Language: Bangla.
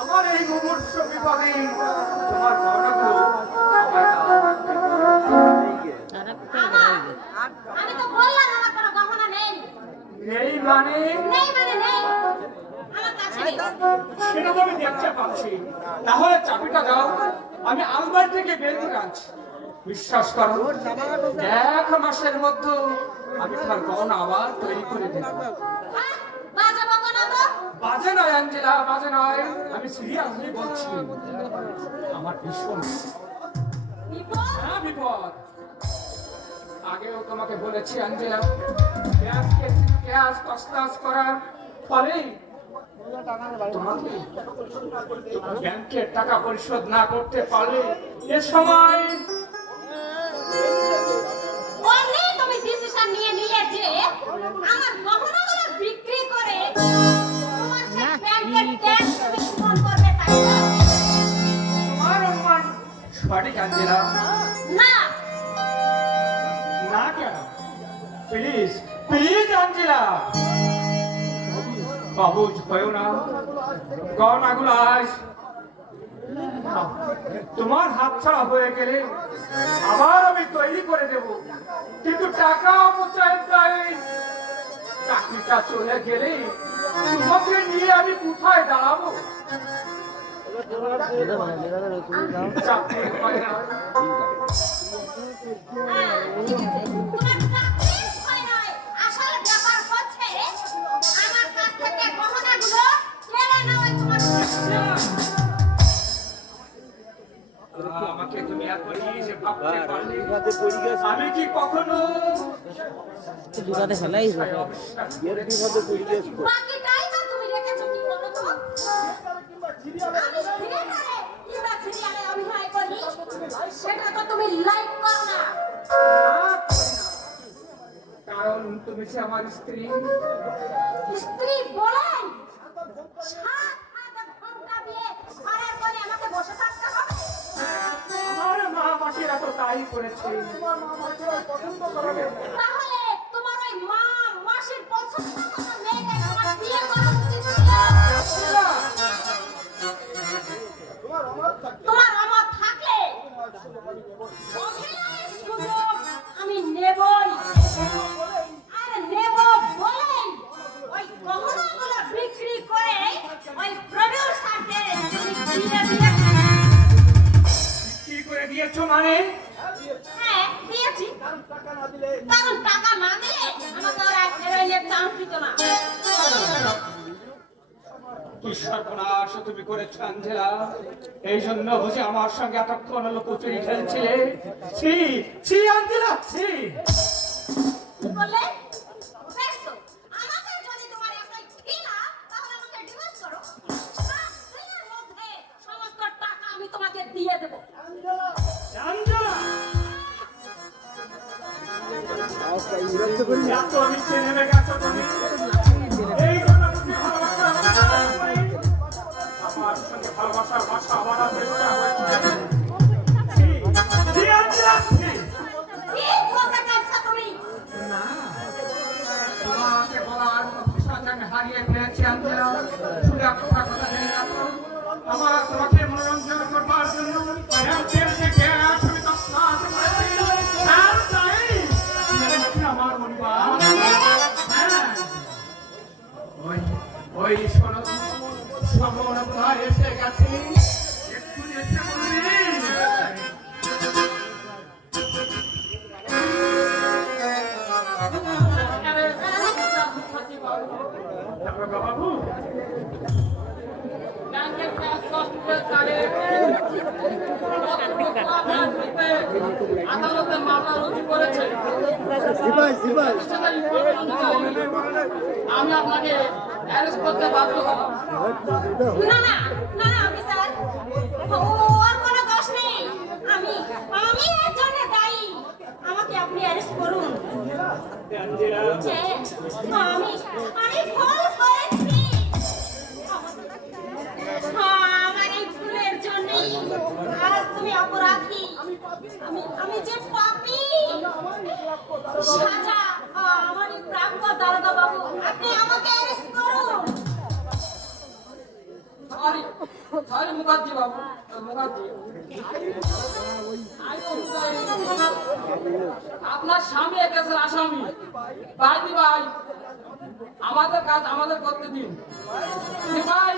আমার এই মুমূর্ষ বিভাগে তোমার গহনাগুলো আমি তো বললাম আমার কোনো গহনা নেই। নেই মানে নেই আমার কাছে নেই। সেটা তো আমি দেখতে পাচ্ছি। তাহলে চাবিটা দাও, আমি আলমারি থেকে বের করে আনছি। বিশ্বাস করো, 1 মাসের মধ্যে আমি তোমার গহনা আবার তৈরি করে দেব। বাজে বকো না তো। বাজে নয় অ্যাঞ্জেলা, বাজে নয়, আমি সিরিয়াসলি বলছি। আমার ভীষণ বিপদ? হ্যাঁ বিপদ। আগেও তোমাকে বলেছি অ্যাঞ্জেলা, গ্যাস তছনছ করার ফলে তোমাকে ব্যাংকের টাকা পরিশোধ না করতে পারলে এ সময় অমনি তুমি ডিসিশন নিয়ে নিলে যে আমার গহনাগুলো বিক্রি করে তোমার সেই ব্যাংকের ট্যাক্স তুমি পূরণ করবে, তাই তো? তোমার অনুমান সঠিক অ্যাঞ্জেলা। না, না কেন? প্লিজ প্লিজ অ্যাঞ্জেলা, বাবুজ হয়েও না। গহনাগুলো আজ তোমার হাত ছাড়া হয়ে গেলে আবার আমি তৈরি করে দেব, কিন্তু টাকা অপচয় প্রায়। চাকরিটা চলে গেলে তোমাকে নিয়ে আমি কোথায় দাঁড়াবো? চাকরি হয় না। ঠিক আছে। তোমার চাকরির ভয় নয়, আসল ব্যাপার হচ্ছে আমার কাছ থেকে গহনাগুলো কেড়ে নেওয়াই তোমার প্রশ্ন। আমাকে তুমি এত নিজে ভাবতে পারলে আমি কি কখনো বাকিটাই বা তুমি রেখেছো কি বলো তো? আমি সিরিয়ালে অভিনয় করি, সেটা তো তুমি লাইক করো না। কারণ তুমি যে আমার স্ত্রী। স্ত্রী বলেন 7 ঘন্টা দিয়ে ঘরের কোণে আমাকে বসে থাকতে হবে? আমার মা মাসিরা তো তাই করেছে। তাহলে তোমার ওই মা মাসির পছন্দ মতো মেয়েকে তোমার বিয়ে করা উচিত ছিল। তোমার অমত থাকলে অভিনয়ের সুযোগ আমি নেবই। আর নেব বলেই ওই গহনাগুলো বিক্রি করে ওই প্রডিউসারদের তুমি বিয়ে দিয়ে কি করে দিয়েছো মানে? হ্যাঁ দিয়েছি, কারণ টাকা না দিলে আমাকে ওরা হেরোইনের চান্স দিত না। কি সর্বনাশ তুমি করেছো অ্যাঞ্জেলা। এই জন্য বুঝি আমার সঙ্গে এতক্ষণ লুকোচুরি খেলছিলে? ছি ছি অ্যাঞ্জেলা, ছি। কি বললে? বেশ তো, আমাকে যদি তোমার এতই ঘৃণা, তাহলে আমাকে ডিভোর্স করো। 7 দিনের মধ্যে সমস্ত টাকা আমি তোমাকে দিয়ে দেব। অ্যাঞ্জেলা, এত নিচে নেমে গেছো তুমি। এই জন্য তুমি ভালোবাসা আমার সঙ্গে ভালোবাসার ভাষা বাড়াতে চেষ্টা হয়েছে। ছি ছি অ্যাঞ্জেলা, ছি। কি বলতে চাইছো তুমি? না, তোমাকে বলার ভাষা আমি হারিয়ে ফেলেছি অ্যাঞ্জেলা। শুধু একটা কথা জানি না তো, আমার তোমাকে মনোরঞ্জন করবার জন্য ব্যাংকের যে গ্যাস আমি তছনছ করেছি, আর তাই মেরেছি আমার মনবান। হ্যাঁ, ওই শোনো, সময় প্রায় এসে গেছে, একটু এসে বলবি। বাবু, আদালতে মামলা রুজু করেছে। আমি আপনাকে অ্যারেস্ট করতে বাধ্য হলাম। না না না অফিসার, ওর কোনো দোষ নেই। আমি আমি এর জন্য দায়ী। আমাকে আপনি অ্যারেস্ট করুন। আমি আমি ভুল করেছি। আমার এই ভুলের জন্যই আজ তুমি অপরাধী। আমি যে পাপী। সাজা আমার প্রাপ্য দারোগা বাবু, আপনি আমাকে অ্যারেস্ট করুন। মুখার্জি বাবু, মুখার্জি। আই অনুযায়ী আপনার স্বামী এ কেসের আসামি। বাইদি ভাই, আমাদের কাজ আমাদের করতে দিন। ভাই